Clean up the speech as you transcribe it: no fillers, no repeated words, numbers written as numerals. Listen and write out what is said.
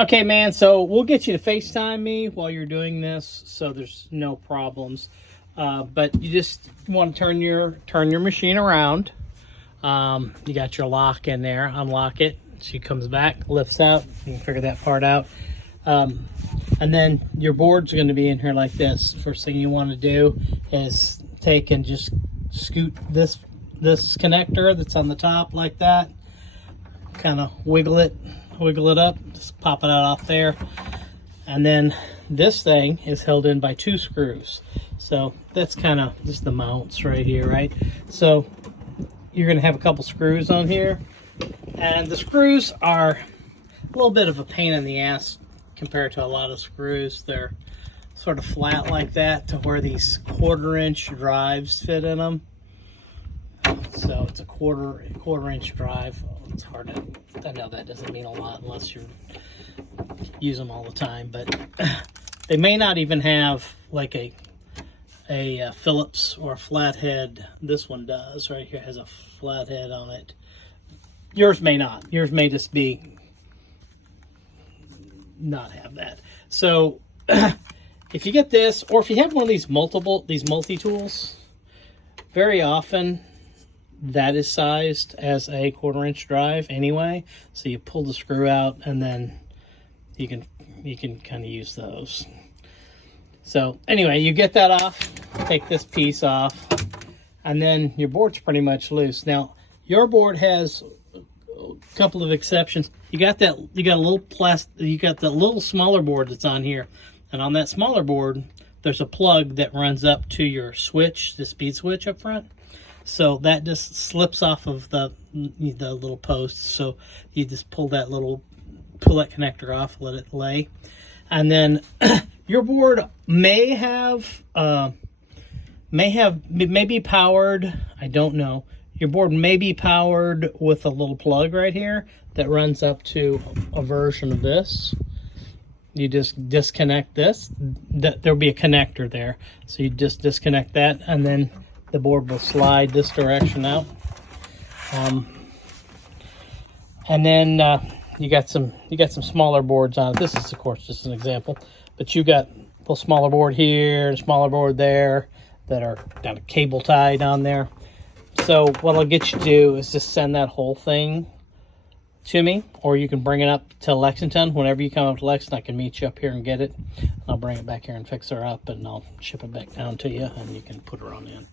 Okay, man, so we'll get you to FaceTime me while you're doing this, so there's no problems. But you just want to turn your machine around. You got your lock in there. Unlock it. She comes back, lifts out. You can figure that part out. And then your board's going to be in here like this. First thing you want to do is take and just scoot this connector that's on the top like that. Kind of wiggle it up, just pop it out off there. And then this thing is held in by 2 screws. So that's kind of just the mounts right here, right? So you're going to have a couple screws on here. And the screws are a little bit of a pain in the ass compared to a lot of screws. They're sort of flat like that to where these 1/4 inch drives fit in them. So it's a quarter inch drive. It's hard to, I know that doesn't mean a lot unless you use them all the time, but they may not even have like a Phillips or a flathead. This one does. Right here has a flathead on it. Yours may not. Yours may just be not have that. So if you get this, or if you have one of these multi-tools, very often that is sized as a 1/4 inch drive anyway. So you pull the screw out and then you can kind of use those. So anyway, you get that off, take this piece off, and then your board's pretty much loose. Now your board has a couple of exceptions. You got the little smaller board that's on here, and on that smaller board there's a plug that runs up to your switch, the speed switch up front. So that just slips off of the little post. So you just pull that connector off, let it lay, and then your board may be powered. I don't know. Your board may be powered with a little plug right here that runs up to a version of this. You just disconnect this. There'll be a connector there. So you just disconnect that, and then the board will slide this direction out. And then you got some smaller boards on it. This is, of course, just an example, but you got a little smaller board here and a smaller board there that are got a cable tied on there. So what I'll get you to do is just send that whole thing to me, or you can bring it up to Lexington. Whenever you come up to Lexington, I can meet you up here and get it. I'll bring it back here and fix her up, and I'll ship it back down to you, and you can put her on in.